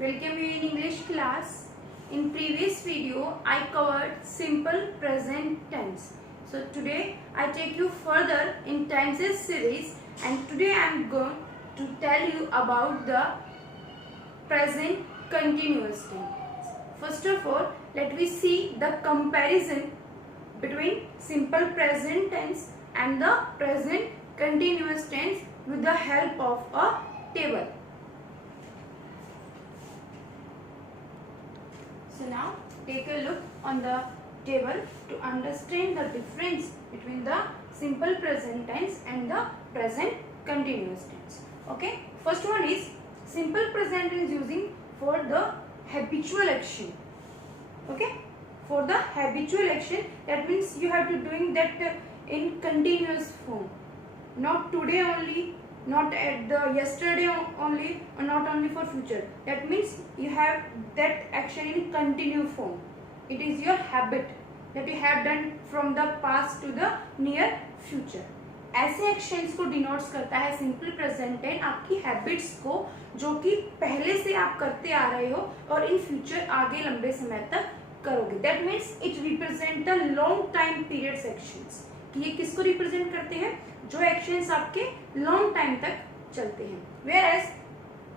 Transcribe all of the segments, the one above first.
Welcome you in English class. In previous video, I covered simple present tense. So today I take you further in tenses series, and today I am going to tell you about the present continuous tense. First of all, let me see the comparison between simple present tense and the present continuous tense with the help of a table. So now take a look on the table to understand the difference between the simple present tense and the present continuous tense. Okay, first one is simple present tense using for the habitual action. Okay, for the habitual action, that means you have to doing that in continuous form, not today only, not at the yesterday only, or not only for future. That means you have that action in continuous form. It is your habit that you have done from the past to the near future. ऐसे actions को denotes करता है simple present tense, आपकी habits को जो कि पहले से आप करते आ रहे हो और इन फ्यूचर आगे लंबे समय तक करोगे. That means it represent the long time periods actions. कि ये किसको रिप्रेजेंट करते हैं? जो एक्शंस आपके लॉन्ग टाइम तक चलते हैं. Whereas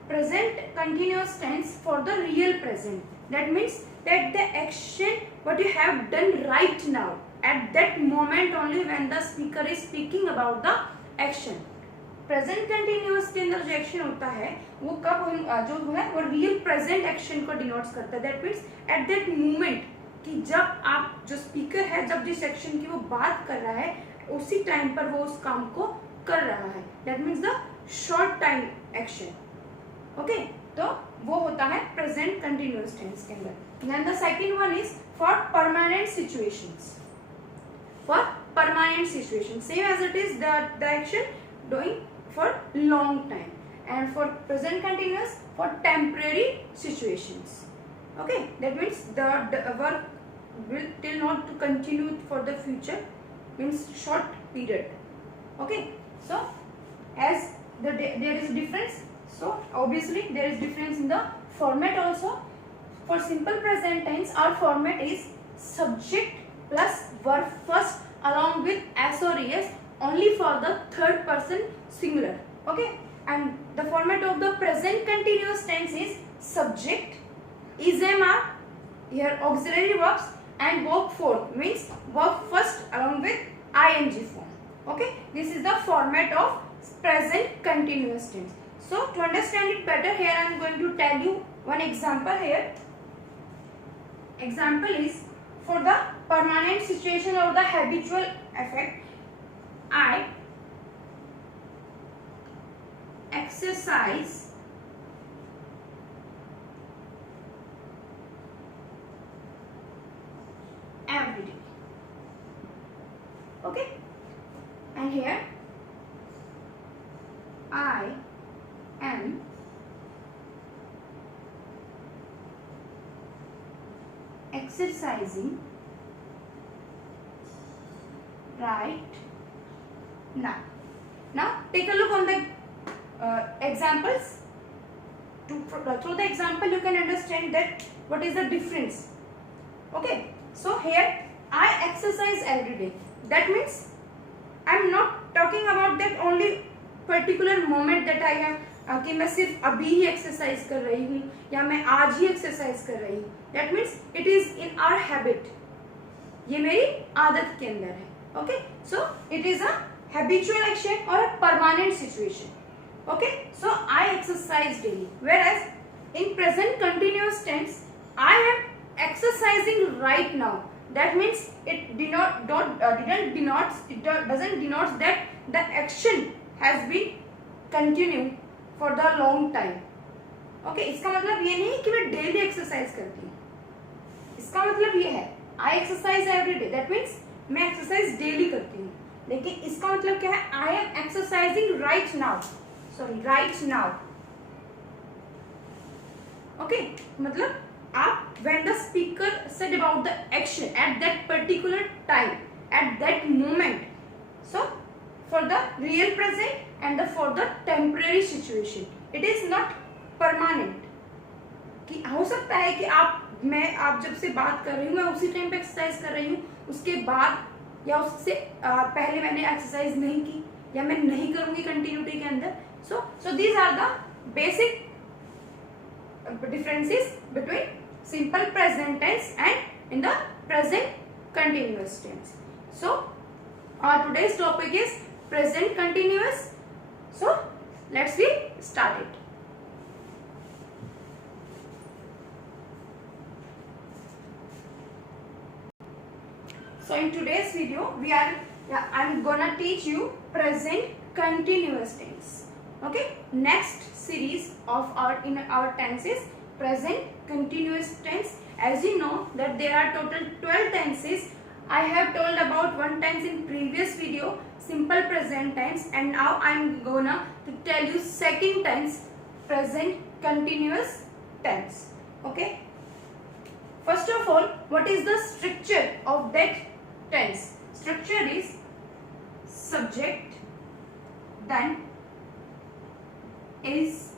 present continuous tense for the real present. That means that the action what you have done right now at that moment only when the speaker is speaking about the action. Present continuous के अंदर जो action होता है वो कब जो है वो रियल प्रेजेंट एक्शन को डिनोट्स करता है. That means at that moment कि जब आप जो स्पीकर है जब जिस एक्शन की वो बात कर रहा है उसी टाइम पर वो उस काम को कर रहा है. That means the short time action. Okay, तो वो होता है प्रेजेंट कंटिन्यूअस टेंस के अंदर. Then the second one is for permanent situations. For permanent situation, same as it is the action doing for long time, and for present continuous for temporary situations. Okay, that means the work will till not to continue for the future, means short period. Okay, so as there is difference, so obviously there is difference in the format also. For simple present tense our format is subject plus verb first along with s or es only for the third person singular. Okay, and the format of the present continuous tense is subject, is, am, are, here auxiliary verbs, and verb fourth, means verb first along with ing form. Okay, this is the format of present continuous tense. So to understand it better, here I am going to tell you one example. Here example is for the permanent situation or the habitual effect. I exercise every day. Okay, and here I am exercising right now. Now take a look on the examples. Through the example you can understand that what is the difference. Okay, so here I exercise every day. That means I am not talking about that only particular moment that I have कि मैं सिर्फ अभी ही exercise कर रही हूँ या मैं आज ही एक्सरसाइज कर रही हूँ. That means it is in our habit, ये मेरी आदत के अंदर है. Okay, so it is a habitual action और a permanent situation. Okay, so I exercise daily. Whereas in present continuous tense I am exercising right now. That means it doesn't denotes that the action has been continued for the long time. Okay, इसका मतलब ये नहीं कि मैं daily exercise करती हूँ. इसका मतलब ये है I exercise every day. That means मैं एक्सरसाइज डेली करती हूँ. लेकिन इसका मतलब क्या है? I am exercising right now. Sorry, right now. Okay, मतलब आप when the speaker said about the action at that particular time, at that moment, so for the real present and for the temporary situation, it is not permanent. हो सकता है कि आप जब से बात कर रही हूँ मैं उसी टाइम पे एक्सरसाइज कर रही हूँ, उसके बाद या उससे पहले मैंने एक्सरसाइज नहीं की या मैं नहीं करूंगी कंटिन्यूटी के अंदर. So these are the basic differences between simple present tense and in the present continuous tense. So our today's topic is present continuous. So let's be started. So in today's video I'm gonna teach you present continuous tense. Okay, next series of our tenses, present continuous tense. As you know that there are total 12 tenses. I have told about one tense in previous video, simple present tense, and now I'm gonna to tell you second tense, present continuous tense. Okay, first of all, what is the structure of that tense? Structure is subject, then is,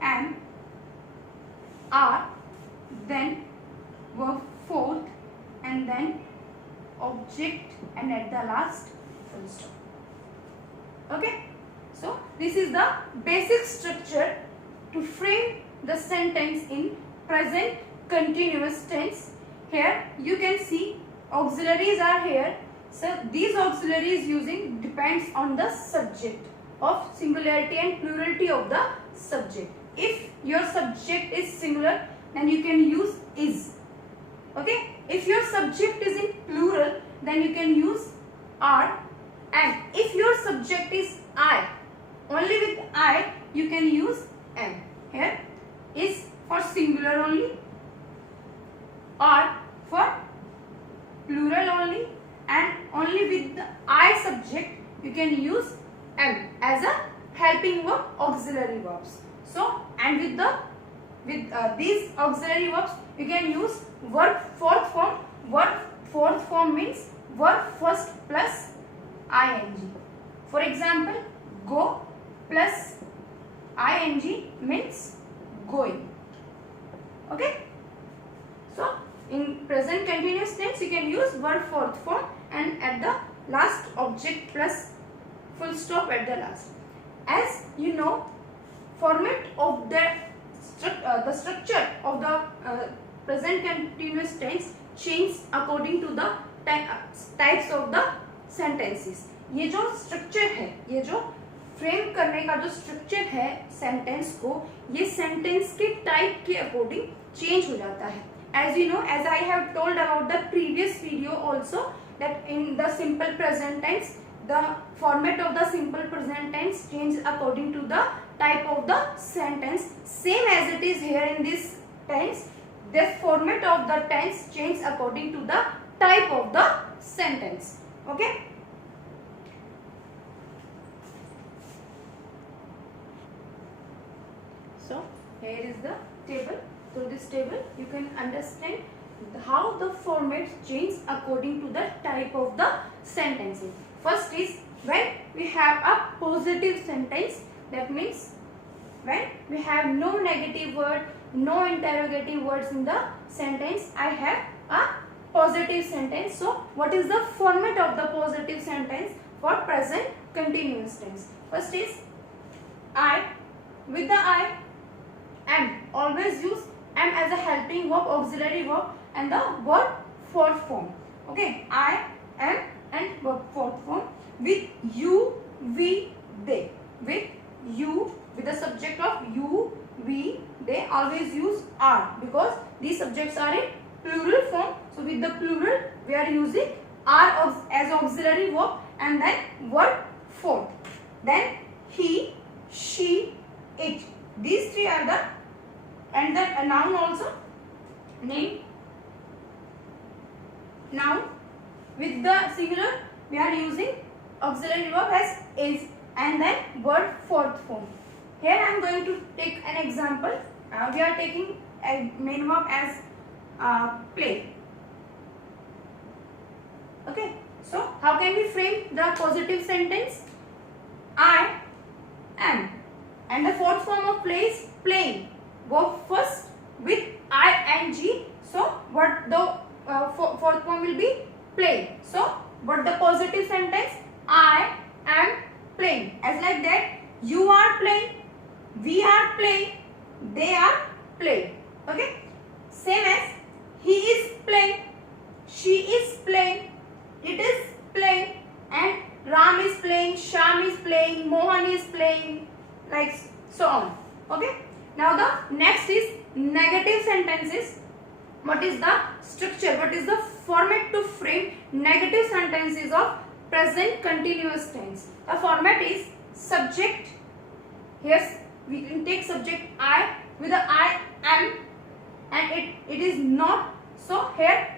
am, are, then verb fourth, and then object, and at the last full stop. Okay, so this is the basic structure to frame the sentence in present continuous tense. Here you can see auxiliaries are here. So these auxiliaries using depends on the subject of singularity and plurality of the subject. If your subject is singular, then you can use is. Okay, if your subject is in plural, then you can use are, and if your subject is I, only with I you can use am. Here is for singular only, are for plural only, and only with the I subject you can use am as a helping verb, auxiliary verbs. So and with these auxiliary verbs you can use verb fourth form. Verb fourth form means verb first plus ing. For example, go plus ing means going. Okay, so in present continuous tense you can use verb fourth form and at the last object plus full stop at the last. As you know, format of the structure of the present continuous tense changes according to the types of the sentences. ये जो structure है, ये जो frame करने का जो structure है sentence को, ये सेंटेंस के टाइप के अकॉर्डिंग चेंज हो जाता है. As you know, as I have told about the previous video also, that in the simple present tense, the format of the simple present tense changes according to the type of the sentence. Same as it is here in this tense, the format of the tense changes according to the type of the sentence. Okay. So here is the table. Through this table you can understand how the format changes according to the type of the sentences. First is when we have a positive sentence, that means when we have no negative word, no interrogative words in the sentence, I have a positive sentence. So what is the format of the positive sentence for present continuous tense? First is I. With the I, am. Always use am as a helping verb, auxiliary verb, and the verb fourth form. Okay, I, am, and verb fourth form. With you, we, they. With you, with the subject of you, we, they, always use are, because these subjects are in plural form. So with the plural we are using are as auxiliary verb and then verb fourth. Then he, she, it. These three are the, and the noun also, name, noun. With the singular we are using auxiliary verb as is and then verb fourth form. Here I am going to take an example. We are taking a main verb as play. Okay, so how can we frame the positive sentence? I am, and the fourth form of play is playing. Verb first ing. So what the fourth form will be? Playing. So what the positive sentence? I am playing. As like that, you are playing, we are playing, they are playing. Okay. Same as he is playing, she is playing, it is playing, and Ram is playing, Sham is playing, Mohan is playing, like so on. Okay. Now the next is negative sentences. What is the structure? What is the format to frame negative sentences of present continuous tense? The format is subject. Here we can take subject I with the I am, and it is not. So here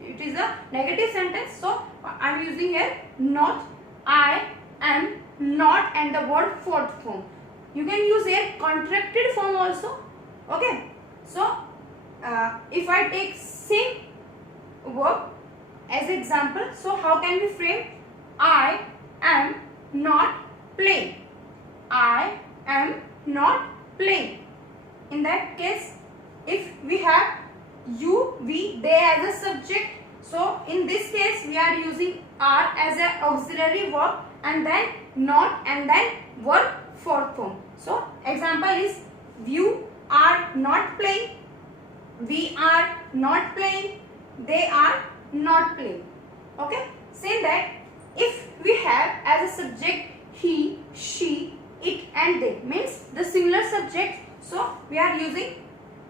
it is a negative sentence. So I am using here not, I am not, and the word fourth form. You can use here contracted form also. Okay. So if I take same verb as example, so how can we frame? I am not playing. I am not playing. In that case, if we have you, we, they as a subject, so in this case we are using are as an auxiliary verb, and then not, and then verb fourth form. So example is you are not playing, we are not playing, they are not playing. Okay. Same that if we have as a subject he, she, it and they, means the singular subject, so we are using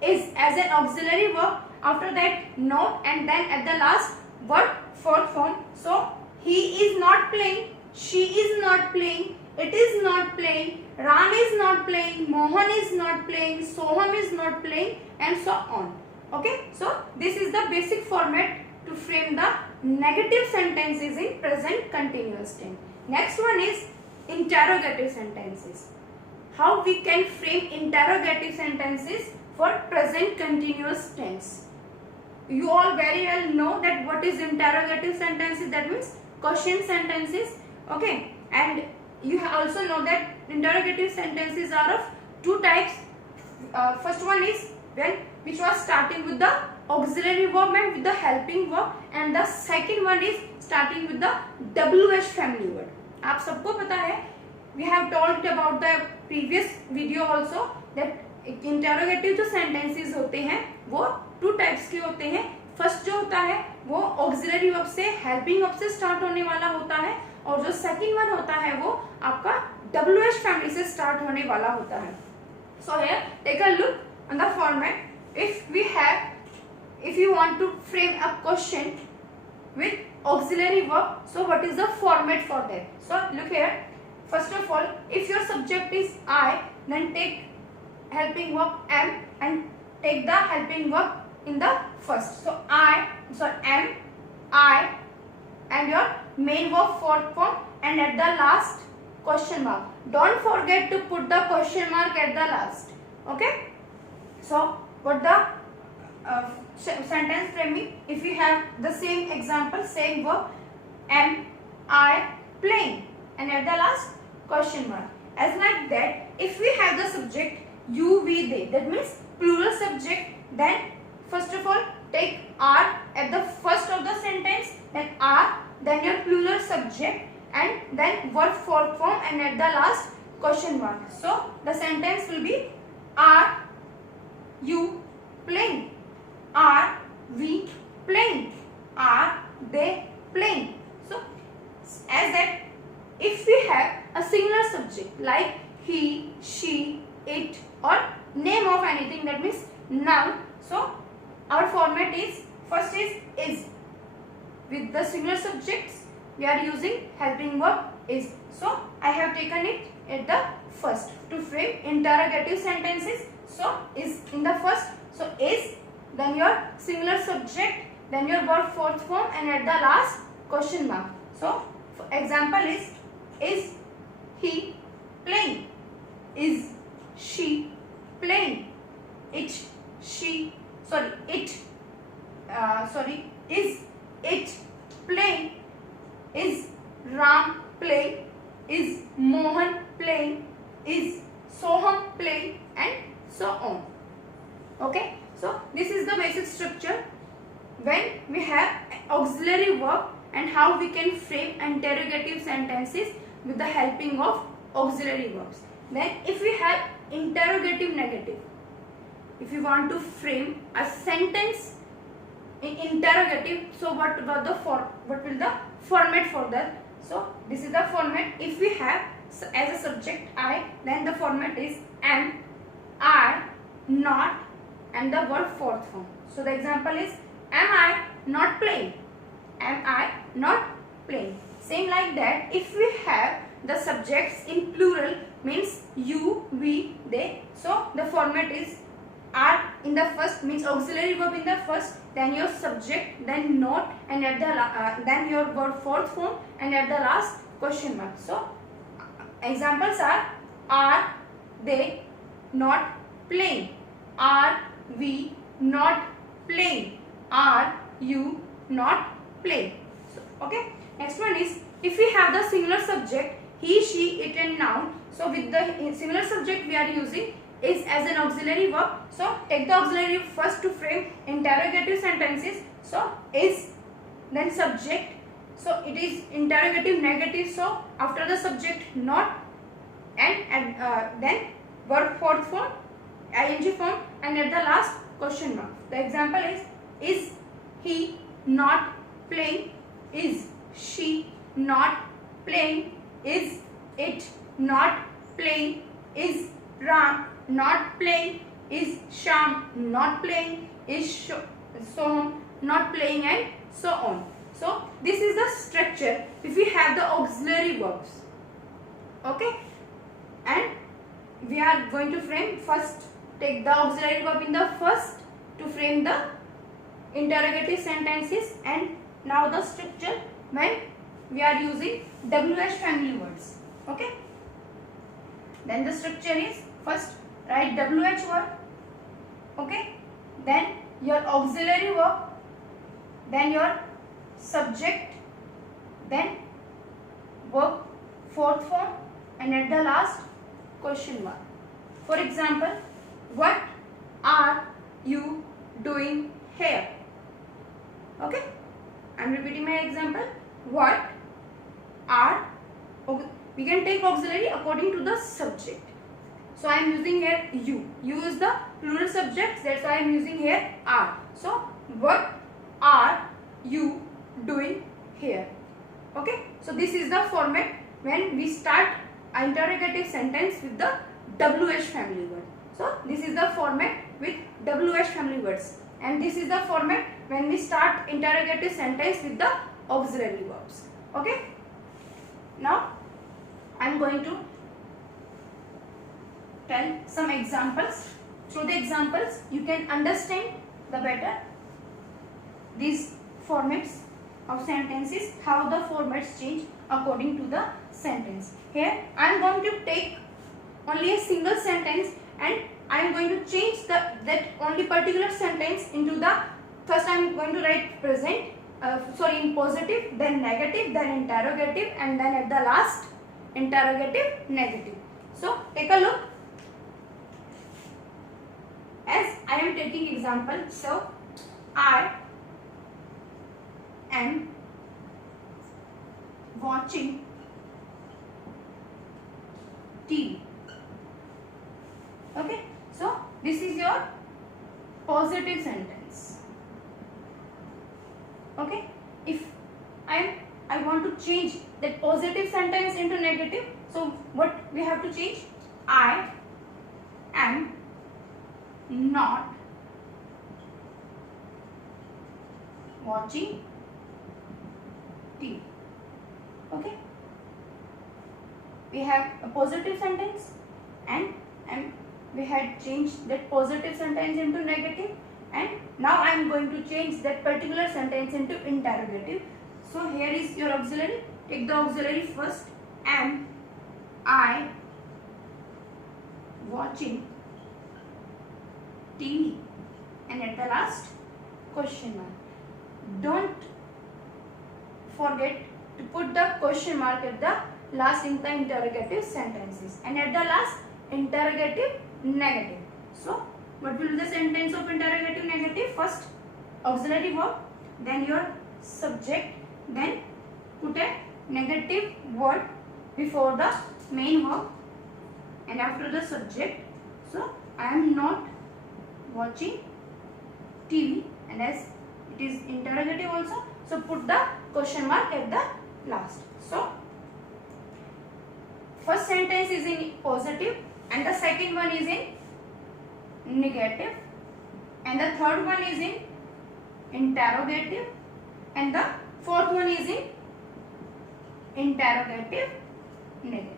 is as an auxiliary verb, after that not, and then at the last verb fourth form. So he is not playing, she is not playing, it is not playing, Ram is not playing, Mohan is not playing, Soham is not playing, and so on. Okay. So this is the basic format to frame the negative sentences in present continuous tense. Next one is interrogative sentences. How we can frame interrogative sentences for present continuous tense? You all very well know that what is interrogative sentences, that means question sentences. Okay. And you also know that interrogative sentences are of two types. First one is which was starting with the auxiliary verb and with the helping verb, and the second one is starting with the WH family word. आप सबको पता है, we have talked about the previous video also that interrogative जो sentences होते हैं वो two types के होते हैं. फर्स्ट जो होता है वो ऑक्सिलरी वर्ब से, हेल्पिंग वर्ब से स्टार्ट होने वाला होता है, और जो सेकंड वन होता है वो आपका WH फैमिली से स्टार्ट होने वाला होता है. So here take a look on the format. if you want to frame a question with auxiliary verb, so what is the format for that? So look here. First of all, if your subject is I, then take helping verb am and take the helping verb in the first. So am, I, and your main verb fourth form, and at the last question mark. Don't forget to put the question mark at the last. Okay. So what the sentence framing? If we have the same example, same verb, am I playing, and at the last question mark. As like that, if we have the subject you, we, they, that means plural subject, then first of all take are at the first of the sentence, then are, then your plural subject, and then verb fourth form, and at the last question mark. So the sentence will be are you playing, are we playing, are they playing. So as that, if we have a singular subject like he, she, it, or name of anything, that means noun, so our format is first is with the singular subjects we are using helping verb is. So I have taken it at the first to frame interrogative sentences. So is in the first, so is, then your singular subject, then your verb fourth form, and at the last question mark. So for example is he playing, is she playing, is it playing, is Ram playing, is Mohan playing, is Soham playing, and so on. Okay. So this is the basic structure when we have auxiliary verb and how we can frame interrogative sentences with the helping of auxiliary verbs. Then if we have interrogative negative, if you want to frame a sentence in interrogative, so what will the format for that? So this is the format. If we have as a subject I, then the format is am, I, not, and the word fourth form. So the example is, am I not playing? Am I not playing? Same like that, if we have the subjects in plural, means you, we, they, so the format is are in the first, means auxiliary verb in the first, then your subject, then not, and at the then your word fourth form, and at the last question mark. So examples are they not playing? Are we not playing? Are you not playing? So, okay. Next one is, if we have the singular subject he, she, it, and noun. So with the singular subject we are using is as an auxiliary verb. So take the auxiliary first to frame interrogative sentences. So is, then subject. So it is interrogative negative. So after the subject not, and then verb fourth form, ing form, and at the last question mark. The example is he not playing? Is she not playing? Is it not playing? Is Ram not playing? Is Sham not playing? Is Soham not playing? And so on. So this is the structure if we have the auxiliary verbs. Okay, and we are going to frame first, take the auxiliary verb in the first to frame the interrogative sentences, and now the structure when we are using WH family words. Okay, then the structure is first write WH word, okay, then your auxiliary verb, then your subject, then verb fourth form, and at the last question mark. For example, what are you doing here? Okay, I am repeating my example. What are, we can take auxiliary according to the subject. So I am using here you. You is the plural subject, that's why I am using here are. So what are you doing here? Okay, so this is the format when we start an interrogative sentence with the WH family word. So this is the format with WH family words, and this is the format when we start interrogative sentence with the auxiliary verbs. Okay, now I am going to tell some examples. Through the examples you can understand the better these formats of sentences, how the formats change according to the sentence. Here I am going to take only a single sentence, and I am going to change that only particular sentence into the, first I am going to write present, in positive, then negative, then interrogative, and then at the last interrogative negative. So take a look. As I am taking example, so I am watching TV. Okay, so this is your positive sentence. Okay, if I want to change that positive sentence into negative, so what we have to change? I am not watching TV. Okay, we have a positive sentence, and we had changed that positive sentence into negative, and now I am going to change that particular sentence into interrogative. So here is your auxiliary. Take the auxiliary first. Am I watching TV? And at the last question mark. Don't forget to put the question mark at the last in the interrogative sentences, and at the last interrogative negative. So what will be the sentence of interrogative negative? First auxiliary verb, then your subject, then put a negative word before the main verb, and after the subject. So I am not watching TV, and as it is interrogative also, so put the question mark at the last. So first sentence is in positive and the second one is in negative, and the third one is in interrogative, and the fourth one is in interrogative negative.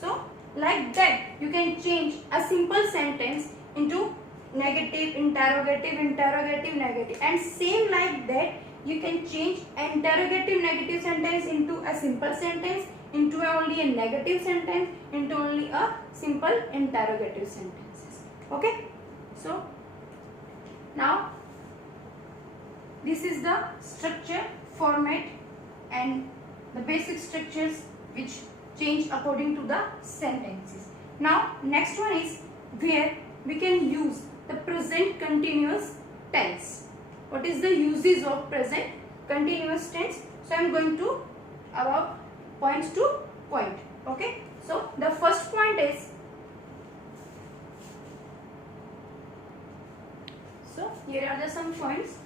So like that you can change a simple sentence into negative, interrogative, interrogative, negative, and same like that you can change interrogative negative sentence into a simple sentence, into only a negative sentence, into only a simple interrogative sentences. Okay, so now this is the structure, format, and the basic structures which change according to the sentences. Now next one is where we can use the present continuous tense. What is the uses of present continuous tense? So I am going to about points to point. Okay, so the first point is, so here are the some points.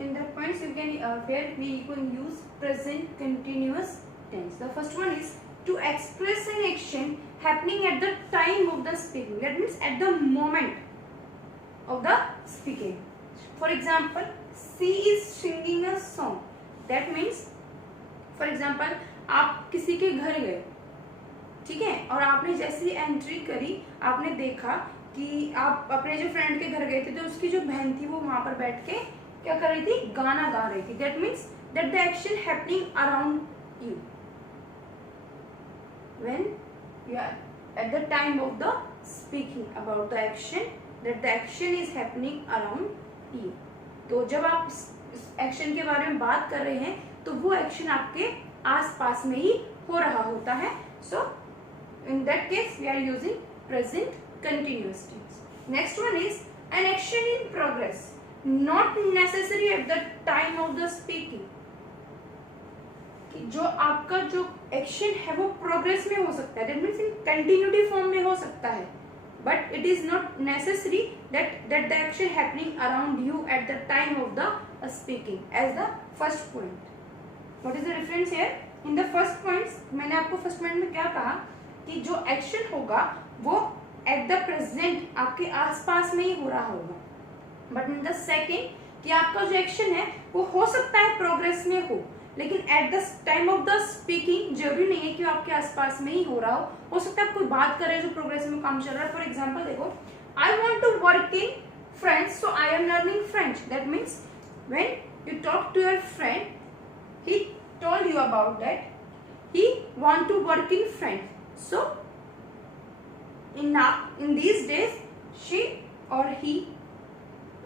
In the points you can where we can use present continuous tense. The first one is to express an action happening at the time of the speaking. That means at the moment of the speaking. For example, she is singing a song. That means, for example, आप किसी के घर गए, ठीक है, और आपने जैसी एंट्री करी, आपने देखा कि आप अपने जो फ्रेंड के घर गए थे तो उसकी जो बहन थी वो वहां पर बैठ के क्या कर रही थी, गाना गा रही थी. That means that the action happening around you when you are at the time of the speaking about the action, that the action is happening around you. तो जब आप एक्शन के बारे में बात कर रहे हैं तो वो एक्शन आपके आसपास में ही हो रहा होता है. So in that case we are using present continuous tense. Next one is an action in progress, not necessary at the time of the speaking. जो आपका जो एक्शन है वो प्रोग्रेस में हो सकता है, that means in continuity form में हो सकता है, but it is not necessary that the action happening around you at the time of the speaking, as the first point. What is the difference here? In the first points, मैंने आपको first point में क्या कहा कि जो action होगा वो at the present आपके आसपास में ही हो रहा होगा, but in the second कि आपका जो action है वो हो सकता है progress में लेकिन eight the time of the speaking जरूरी नहीं है कि आपके आसपास में ही हो रहा हो सकता है आप कोई बात कर रहे हैं जो प्रोग्रेस में काम चल रहा है. फॉर एग्जांपल देखो, I want to work in French so I am learning French. That means when you talk to your friend, he told you about that he want to work in French. So in these days she और he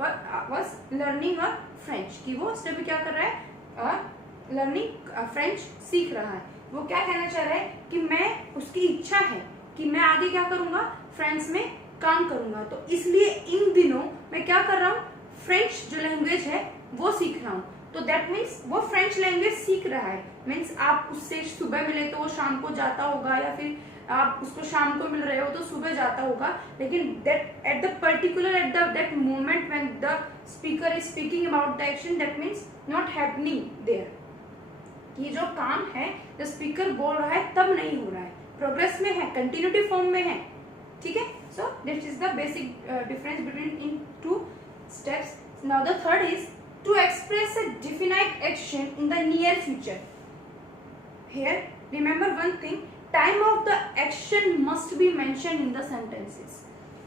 was learning a French, कि वो step क्या कर रहा है, learning French सीख रहा है. वो क्या कहना चाह रहा है कि मैं, उसकी इच्छा है कि मैं आगे क्या करूंगा, फ्रेंच में काम करूंगा. तो इसलिए इन दिनों मैं क्या कर रहा हूँ, फ्रेंच जो लैंग्वेज है वो सीख रहा हूँ. तो दैट मीन्स वो फ्रेंच लैंग्वेज सीख रहा है. मीन्स आप उससे सुबह मिले तो वो शाम को जाता होगा, या फिर आप उसको शाम को मिल रहे हो तो सुबह जाता होगा. लेकिन that at the particular at the that moment when the speaker is speaking about the action, that means not happening there. ये जो काम है जो स्पीकर बोल रहा है तब नहीं हो रहा है, प्रोग्रेस में है, कंटिन्यूटी फॉर्म में है. ठीक है, so this is the basic difference between in two steps. Now the third is to express a definite action in the near future. Here remember one thing, time of the action must be mentioned in the sentences.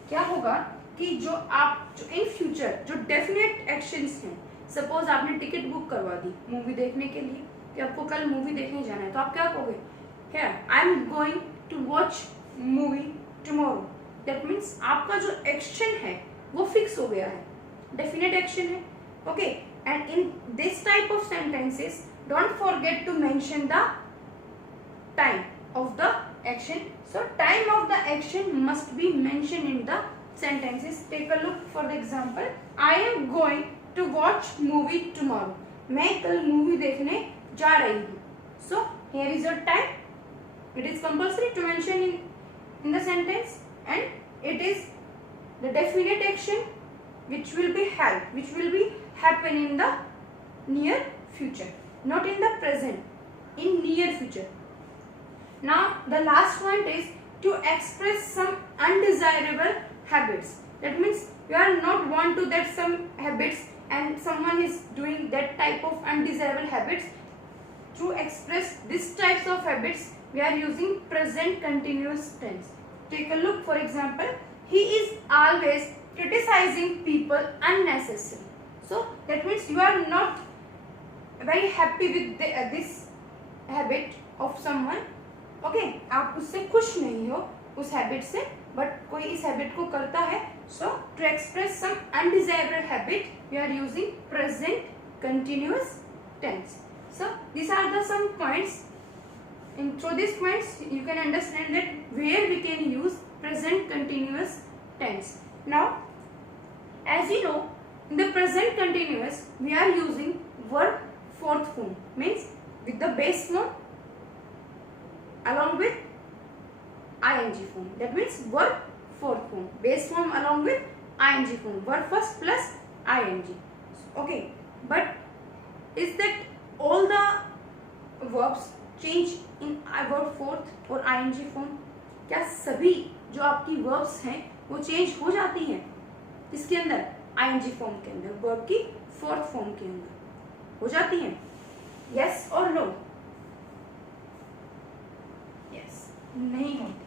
क्या होगा कि जो आप जो in future जो definite actions हैं, suppose आपने ticket book करवा दी मूवी देखने के लिए कि आपको कल मूवी देखने जाना है, तो आप क्या कहोगे, here I am going to watch movie tomorrow. That means आपका जो एक्शन है वो फिक्स हो गया है, डेफिनेट एक्शन है. Okay, and in this type of sentences don't forget to mention the time of the action. So time of the action must be mention in the sentences. Take a look for the example. I am going to watch movie tomorrow. मैं कल movie देखने जा रही हूँ. So here is your type. It is compulsory to mention in the sentence, and it is the definite action which will be happen in the near future, not in the present, in near future. Now the last point is to express some undesirable habits. That means you are not want to that some habits and someone is doing that type of undesirable habits. To express these types of habits, we are using present continuous tense. Take a look, for example, he is always criticizing people unnecessarily. So that means you are not very happy with this habit of someone. Okay, आप उससे खुश नहीं हो उस habit से, but कोई इस habit को करता है. So to express some undesirable habit, we are using present continuous tense. So these are the some points. And through these points, you can understand that where we can use present continuous tense. Now, as you know, in the present continuous, we are using verb fourth form, means with the base form along with ing form. That means verb fourth form, base form along with ing form, verb first plus ing. Okay, but is that all the verbs change in verb fourth और ing form? क्या सभी जो आपकी verbs हैं वो change हो जाती हैं इसके अंदर ing form के अंदर, verb की fourth form के अंदर हो जाती हैं? Yes or no? Yes, नहीं होती.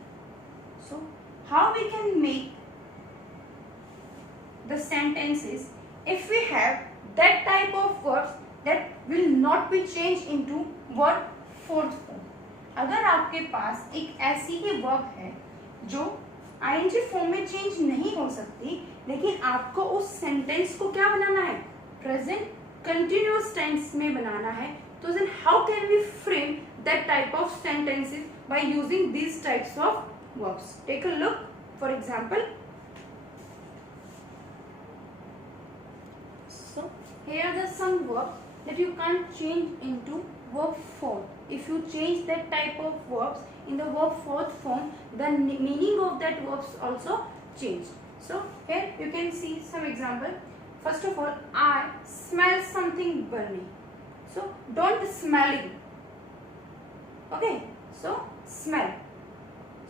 So how we can make the sentences if we have that type of verbs that will not be changed into verb fourth form? अगर आपके पास एक ऐसी ही verb है जो ing form में change नहीं हो सकती, लेकिन आपको उस sentence को क्या बनाना है? Present continuous tense में बनाना है. तो then how can we frame that type of sentences by using these types of verbs? Take a look. For example, so here are the some verbs that you can't change into verb fourth. If you change that type of verbs in the verb fourth form, the meaning of that verbs also change. So here you can see some example. First of all, I smell something burning. So don't smelling. Okay, so smell.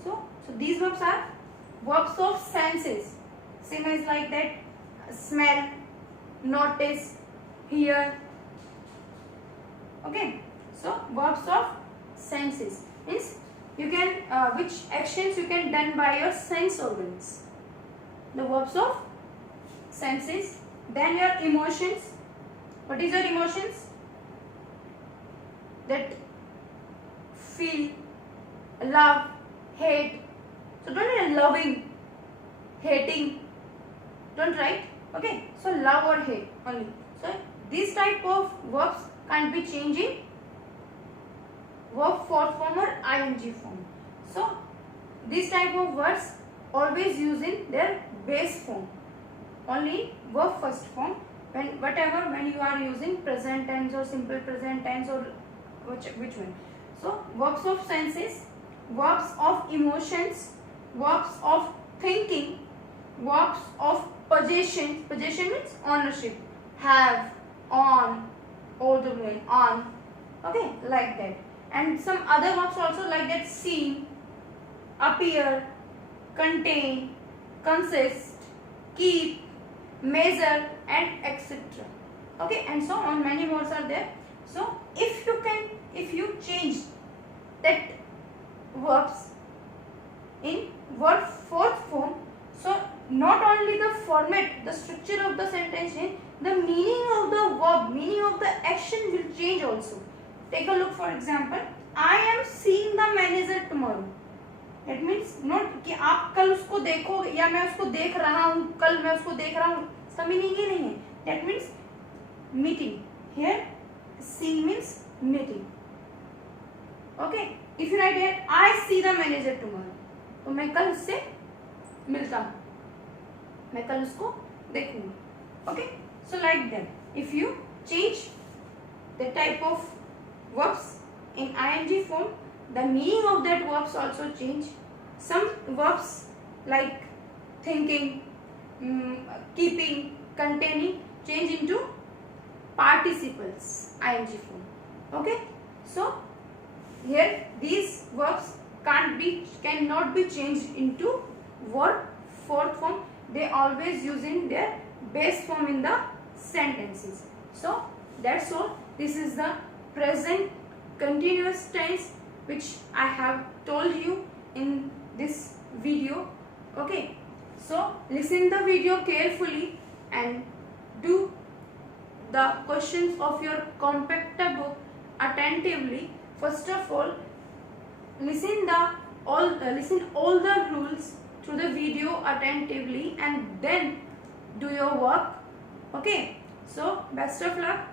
So these verbs are verbs of senses. Same as like that, smell, notice, hear. Okay, so verbs of senses means you can which actions you can done by your sense organs. The verbs of senses. Then your emotions. What is your emotions? That feel, love, hate. So don't write loving, hating. Don't write. Okay. So love or hate only. So these type of verbs can't be changing verb fourth form or ing form. So these type of words always using their base form. Only verb first form when you are using present tense or simple present tense or which one. So verbs of senses, verbs of emotions, verbs of thinking, verbs of possession. Possession means ownership. Have, on, all the way on. Okay, like that. And some other verbs also like that: seem, appear, contain, consist, keep, measure, and etc. Okay, and so on. Many words are there. So if you change that verbs in verb fourth form, so not only the format, the structure of the sentence change, the meaning of the verb, meaning of the action will change also. Take a look, for example, I am seeing the manager tomorrow. That means not कि आप कल उसको देखो या मैं उसको देख रहा हूँ, कल मैं उसको देख रहा हूँ, इसका मीनिंग ये नहीं है. That means meeting. Here seeing means meeting. Okay. If you write here I see the manager tomorrow, तो मैं कल उससे मिलता हूँ. मैं कल उसको देखूंगी. Okay, so like that if you change the type of verbs in ing form, the meaning of that verbs also change. Some verbs like thinking, keeping, containing change into participles ing form. Okay, so here these verbs cannot be changed into verb fourth form. They always using their base form in the sentences. So that's all. This is the present continuous tense which I have told you in this video. Okay, so listen the video carefully and do the questions of your compactor book attentively. First of all, listen all the rules through the video attentively and then do your work. Okay, so best of luck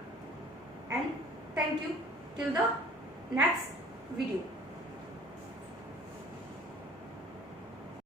and thank you till the next video.